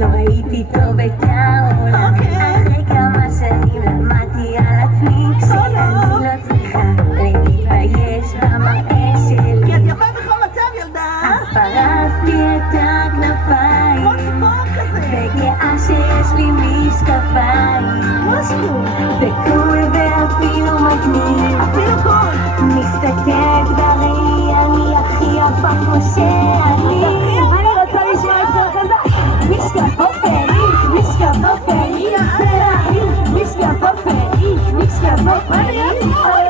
לא הייתי טוב את העולם. אחרי כמה שנים למדתי על עצמי שאני לא צריכה להתבייש במראה שלי. כי את יפה בכל מצב, ילדה. אז פרסתי את הכנפיים, כמו ציפור כזה. וגאה שיש לי משקפיים. משהו. זה קול ואפילו מגניב, אפילו קול. מסתכלת בראי, אני הכי יפה כמו שאני. אני רוצה לשמוע את זה חזק. משקפות פריש, משקפות פריש, זה להעיף. משקפות פריש, משקפות פריש.